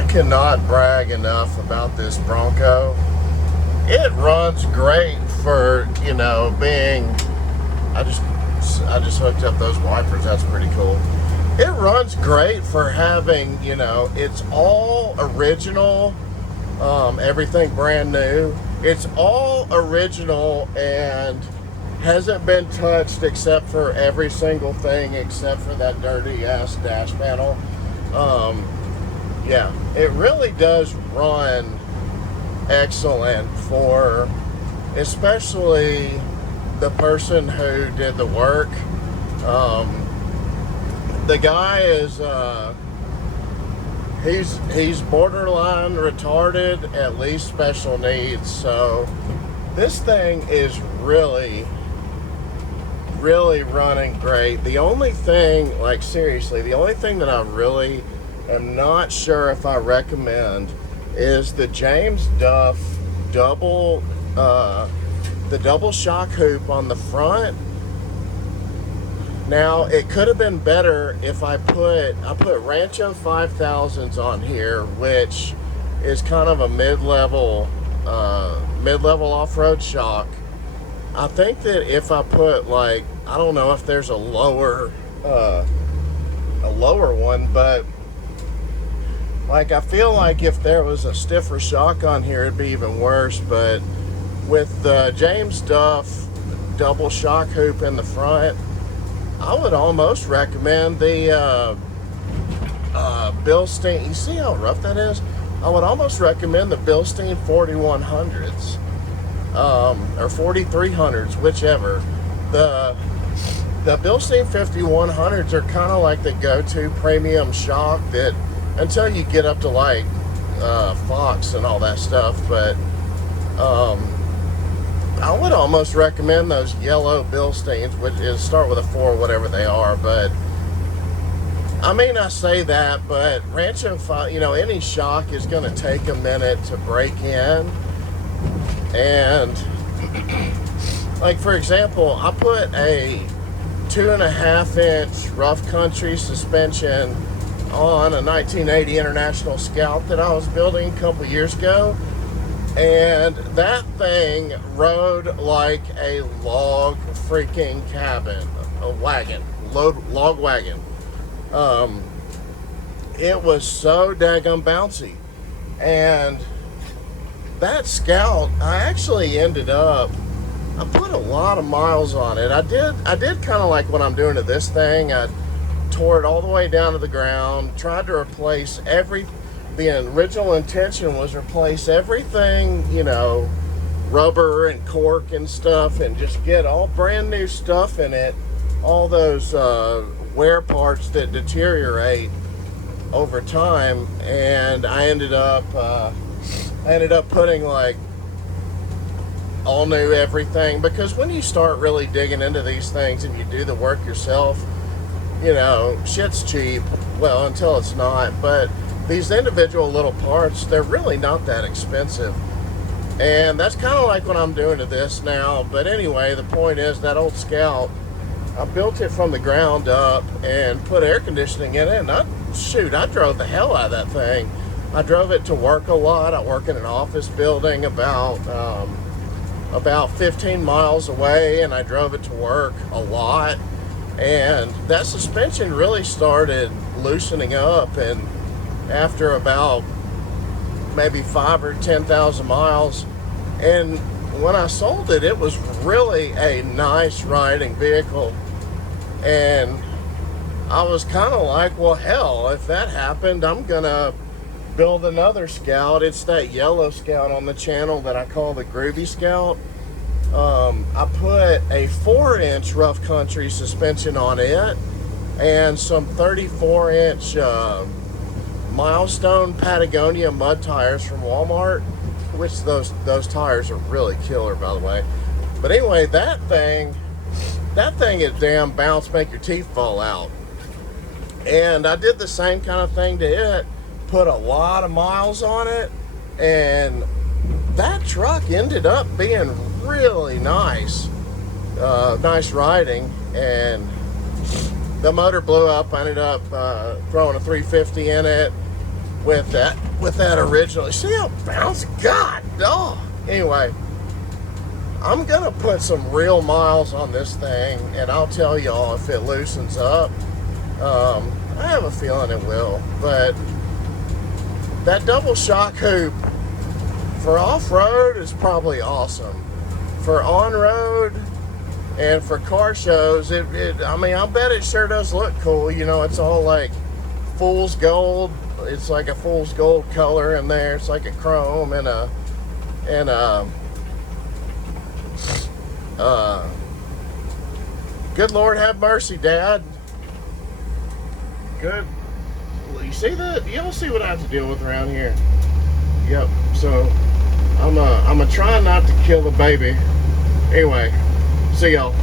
I cannot brag enough about this Bronco. It runs great for, you know, being, I just hooked up those wipers. That's pretty cool. It runs great for having, you know, it's all original, everything brand new. It's all original and hasn't been touched except for every single thing except for that dirty ass dash panel. Yeah, it really does run excellent for especially the person who did the work. The guy is he's borderline retarded, at least special needs, so this thing is really running great. The only thing, like seriously, the only thing that I really am not sure if I recommend is the James Duff double the double shock hoop on the front. Now it could have been better if I put Rancho 5000s on here, which is kind of a mid-level off-road shock. I think that if I put, like, I don't know if there's a lower one, but like I feel like if there was a stiffer shock on here, it'd be even worse. But with the James Duff double shock hoop in the front, I would almost recommend the Bilstein. You see how rough that is? I would almost recommend the Bilstein 4100s. Or 4300s, whichever. The Bilstein 5100s are kind of like the go-to premium shock that, until you get up to like Fox and all that stuff, but I would almost recommend those yellow Bilsteins, which is start with a 4, whatever they are. But I mean, I say that, but Rancho, you know, any shock is going to take a minute to break in. And like, for example, I put a 2.5-inch Ruff Country suspension on a 1980 International Scout that I was building a couple years ago, and that thing rode like a log freaking cabin, a wagon, log wagon. It was so daggum bouncy. And that Scout, I actually I put a lot of miles on it. I did kind of like what I'm doing to this thing. I tore it all the way down to the ground, tried to replace the original intention was replace everything, you know, rubber and cork and stuff, and just get all brand new stuff in it, all those wear parts that deteriorate over time. And I ended up putting like all new everything, because when you start really digging into these things and you do the work yourself, you know, shit's cheap. Well, until it's not. But these individual little parts, they're really not that expensive. And that's kind of like what I'm doing to this now. But anyway, the point is, that old Scout, I built it from the ground up and put air conditioning in it. And I drove the hell out of that thing. I drove it to work a lot. I work in an office building about 15 miles away, and I drove it to work a lot. And that suspension really started loosening up, and after about maybe 5 or 10,000 miles, and when I sold it, it was really a nice riding vehicle. And I was kind of like, well, hell, if that happened, I'm gonna build another Scout. It's that yellow Scout on the channel that I call the Groovy Scout. I put a 4-inch Ruff Country suspension on it and some 34-inch Milestone Patagonia mud tires from Walmart, which those tires are really killer, by the way. But anyway, that thing is damn bounce, make your teeth fall out. And I did the same kind of thing to it, put a lot of miles on it, and that truck ended up being really nice, nice riding. And the motor blew up. I ended up throwing a 350 in it with that with that originally. See how bouncy? God, oh. Anyway, I'm gonna put some real miles on this thing, and I'll tell y'all if it loosens up. I have a feeling it will, but that double shock hoop for off-road is probably awesome. For on-road and for car shows, I mean, I bet it sure does look cool. You know, it's all like fool's gold. It's like a fool's gold color in there. It's like a chrome and good Lord have mercy, Dad. Good. You see that? Y'all see what I have to deal with around here? Yep. So I'm trying not to kill the baby. Anyway, see y'all.